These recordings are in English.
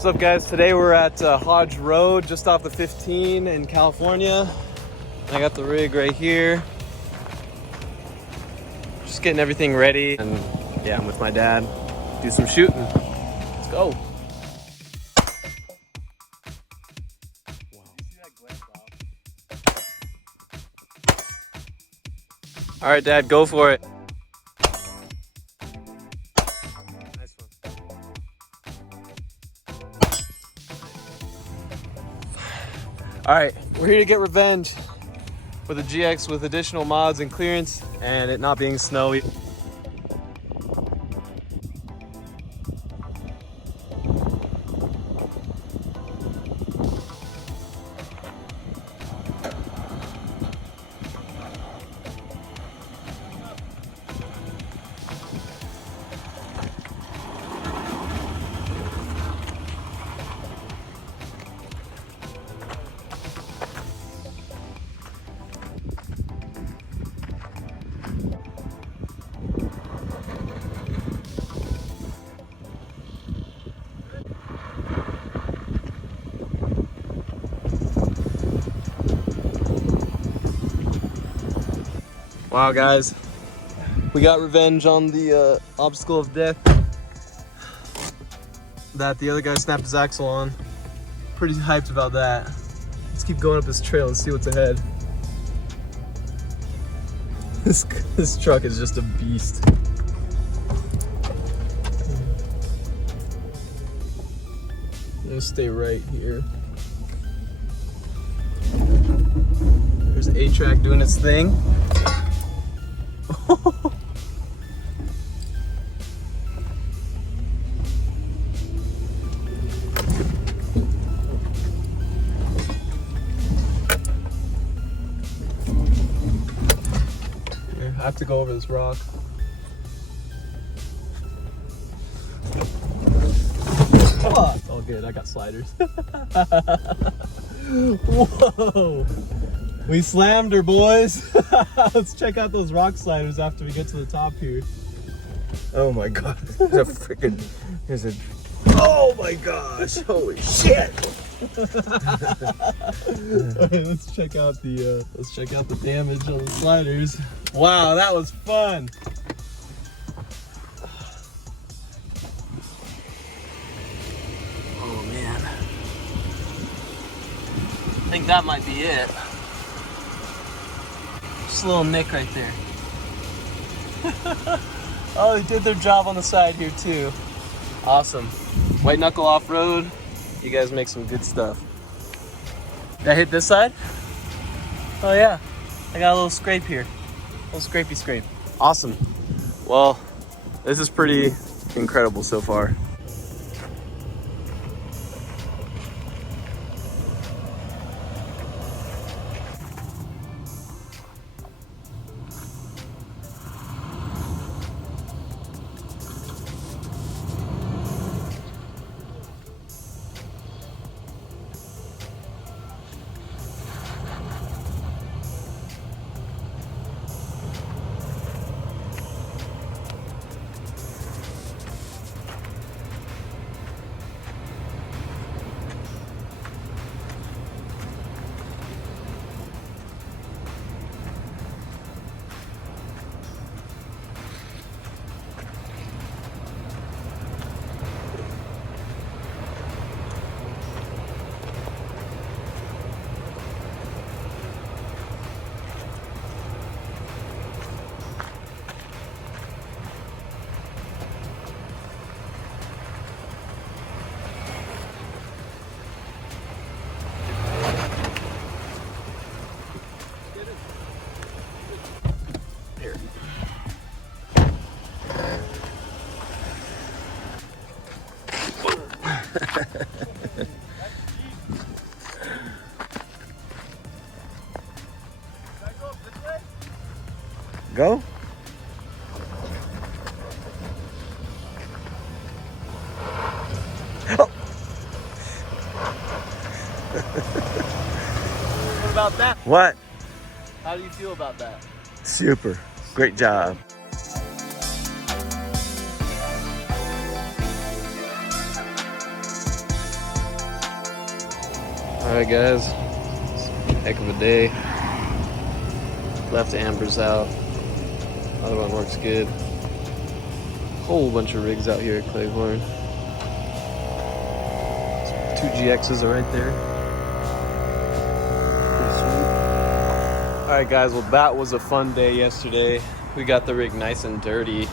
What's up, guys? Today we're at Hodge Road, just off the 15 in California. I got the rig right here. Just getting everything ready. And yeah, I'm with my dad. Do some shooting. Let's go. All right, Dad, go for it. Nice one. All right, we're here to get revenge for the GX with additional mods and clearance and it not being snowy. Wow, guys, we got revenge on the obstacle of death that the other guy snapped his axle on. Pretty hyped about that. Let's keep going up this trail and see what's ahead. This truck is just a beast. I'm gonna stay right here. There's A-Track doing its thing. Here, I have to go over this rock. Oh, it's all good. I got sliders. Whoa! We slammed her, boys. Let's check out those rock sliders after we get to the top here. Oh my god. There's a oh my gosh. Holy shit. Alright, let's check out the damage on the sliders. Wow, that was fun. Oh man. I think that might be it. Just a little nick right there. Oh, they did their job on the side here too. Awesome. White knuckle off-road. You guys make some good stuff. Did I hit this side? Oh yeah. I got a little scrape here. A little scrapey scrape. Awesome. Well, this is pretty incredible so far. Go. Oh. What about that? What? How do you feel about that? Super. Great job. Alright guys, heck of a day. Left Amber's out. Other one works good. Whole bunch of rigs out here at Cleghorn. 2 GXs are right there. Pretty sweet. Alright guys, well that was a fun day yesterday. We got the rig nice and dirty.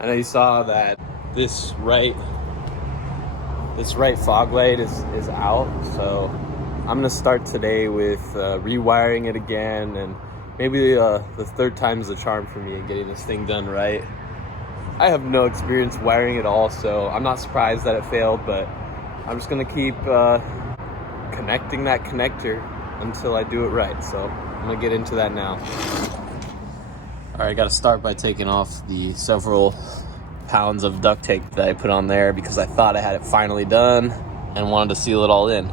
I know you saw that this right Foglight is out, so I'm gonna start today with rewiring it again, and maybe the third time's the charm for me in getting this thing done right. I have no experience wiring at all, so I'm not surprised that it failed, but I'm just gonna keep connecting that connector until I do it right. So I'm gonna get into that now. All right, I gotta start by taking off the several pounds of duct tape that I put on there because I thought I had it finally done and wanted to seal it all in.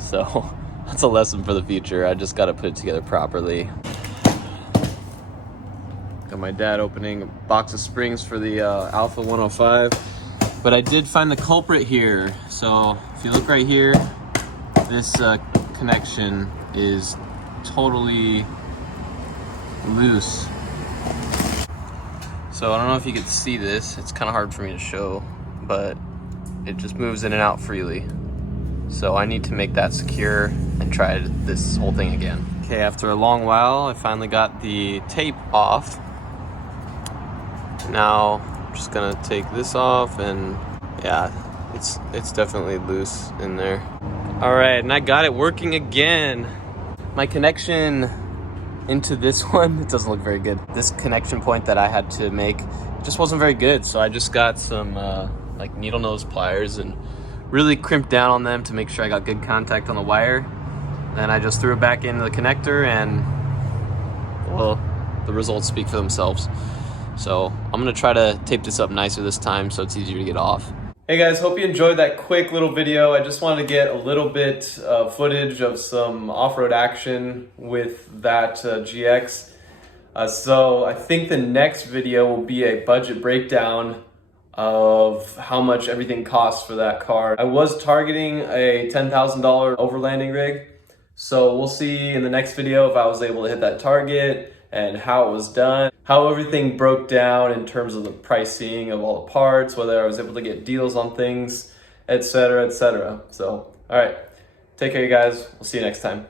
So that's a lesson for the future. I just got to put it together properly. Got my dad opening a box of springs for the Alpha 105. But I did find the culprit here. So if you look right here, this connection is totally loose. So I don't know if you can see this. It's kind of hard for me to show, but it just moves in and out freely. So I need to make that secure and try this whole thing again. Okay, after a long while, I finally got the tape off. Now I'm just gonna take this off, and yeah, it's definitely loose in there. All right, and I got it working again. My connection into this one, it doesn't look very good. This connection point that I had to make just wasn't very good, so I just got some like needle nose pliers and really crimped down on them to make sure I got good contact on the wire. Then I just threw it back into the connector, and well, the results speak for themselves. So I'm gonna try to tape this up nicer this time so it's easier to get off. Hey guys, hope you enjoyed that quick little video. I just wanted to get a little bit of footage of some off-road action with that GX. So I think the next video will be a budget breakdown of how much everything costs for that car. I was targeting a $10,000 overlanding rig. So we'll see in the next video if I was able to hit that target and how it was done, how everything broke down in terms of the pricing of all the parts, whether I was able to get deals on things, etc., etc. So, all right, take care, you guys. We'll see you next time.